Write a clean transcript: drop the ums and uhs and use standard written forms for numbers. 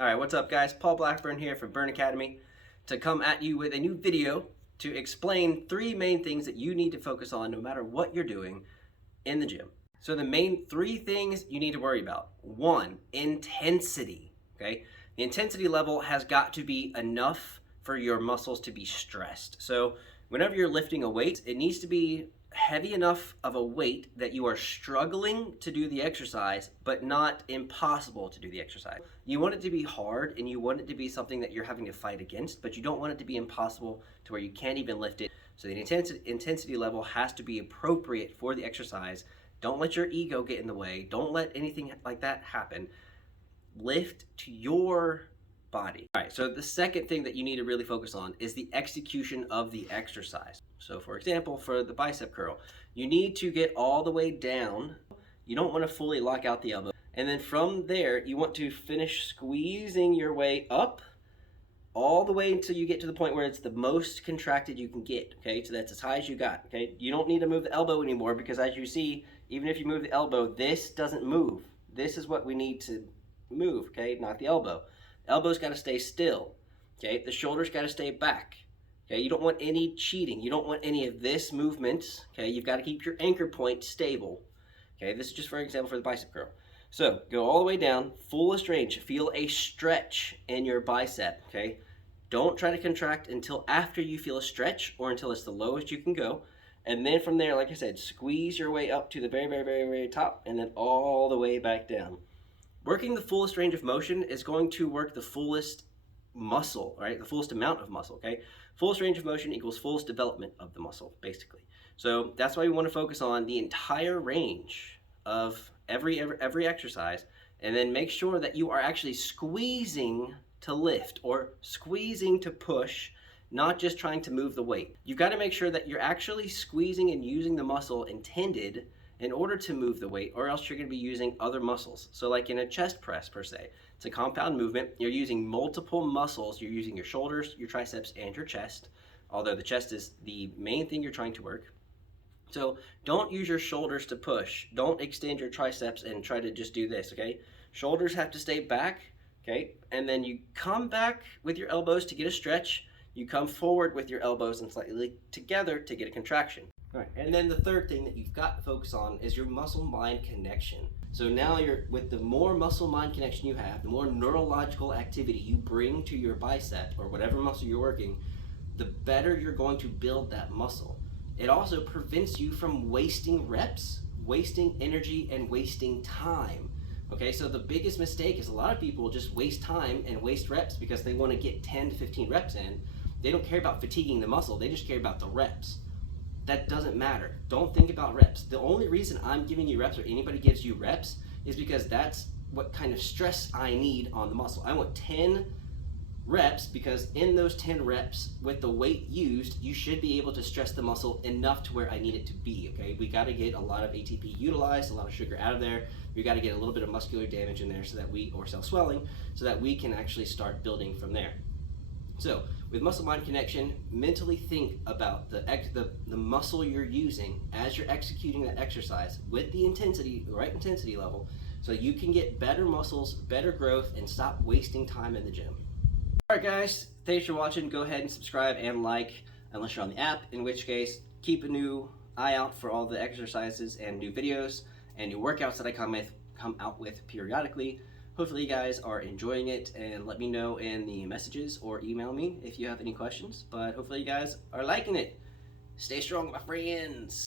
All right, what's up, guys? Paul Blackburn here from Burn Academy to come at you with a new video to explain three main things that you need to focus on no matter what you're doing in the gym. So the main three things you need to worry about. One, intensity, okay? The intensity level has got to be enough for your muscles to be stressed. So whenever you're lifting a weight, it needs to be heavy enough of a weight that you are struggling to do the exercise, but not impossible to do the exercise. You want it to be hard and you want it to be something that you're having to fight against, but you don't want it to be impossible to where you can't even lift it. So the intensity level has to be appropriate for the exercise. Don't let your ego get in the way. Don't let anything like that happen. Lift to your body. All right, so the second thing that you need to really focus on is the execution of the exercise. So for example, for the bicep curl, you need to get all the way down. You don't want to fully lock out the elbow. And then from there, you want to finish squeezing your way up all the way until you get to the point where it's the most contracted you can get, okay? So that's as high as you got, okay? You don't need to move the elbow anymore because as you see, even if you move the elbow, this doesn't move. This is what we need to move, okay? Not the elbow. The elbow's got to stay still, okay? The shoulder's got to stay back, okay? You don't want any cheating. You don't want any of this movement, okay? You've got to keep your anchor point stable, okay? This is just for example for the bicep curl. So go all the way down, fullest range. Feel a stretch in your bicep, okay? Don't try to contract until after you feel a stretch or until it's the lowest you can go. And then from there, like I said, squeeze your way up to the very, very, very, very top and then all the way back down. Working the fullest range of motion is going to work the fullest muscle, right? The fullest amount of muscle, okay? Fullest range of motion equals fullest development of the muscle, basically. So that's why we want to focus on the entire range of every exercise, and then make sure that you are actually squeezing to lift or squeezing to push, not just trying to move the weight. You've got to make sure that you're actually squeezing and using the muscle intended in order to move the weight, or else you're going to be using other muscles. So like in a chest press per se, it's a compound movement. You're using multiple muscles. You're using your shoulders, your triceps, and your chest, although the chest is the main thing you're trying to work. So don't use your shoulders to push. Don't extend your triceps and try to just do this, okay? Shoulders have to stay back, okay? And then you come back with your elbows to get a stretch. You come forward with your elbows and slightly together to get a contraction. All right, and then the third thing that you've got to focus on is your muscle-mind connection. So now with the more muscle-mind connection you have, the more neurological activity you bring to your bicep or whatever muscle you're working, the better you're going to build that muscle. It also prevents you from wasting reps, wasting energy, and wasting time. Okay, so the biggest mistake is a lot of people just waste time and waste reps because they want to get 10 to 15 reps in. They don't care about fatiguing the muscle, they just care about the reps. That doesn't matter. Don't think about reps. The only reason I'm giving you reps or anybody gives you reps is because that's what kind of stress I need on the muscle. I want 10 reps because in those 10 reps with the weight used, you should be able to stress the muscle enough to where I need it to be, okay? We got to get a lot of ATP utilized, a lot of sugar out of there. We got to get a little bit of muscular damage in there so that or cell swelling, so that we can actually start building from there. So with muscle-mind connection, mentally think about the muscle you're using as you're executing that exercise with the intensity, the right intensity level, so you can get better muscles, better growth, and stop wasting time in the gym. All right, guys, thanks for watching. Go ahead and subscribe and like, unless you're on the app, in which case, keep a new eye out for all the exercises and new videos and new workouts that I come out with periodically. Hopefully you guys are enjoying it, and let me know in the messages or email me if you have any questions. But hopefully you guys are liking it. Stay strong, my friends.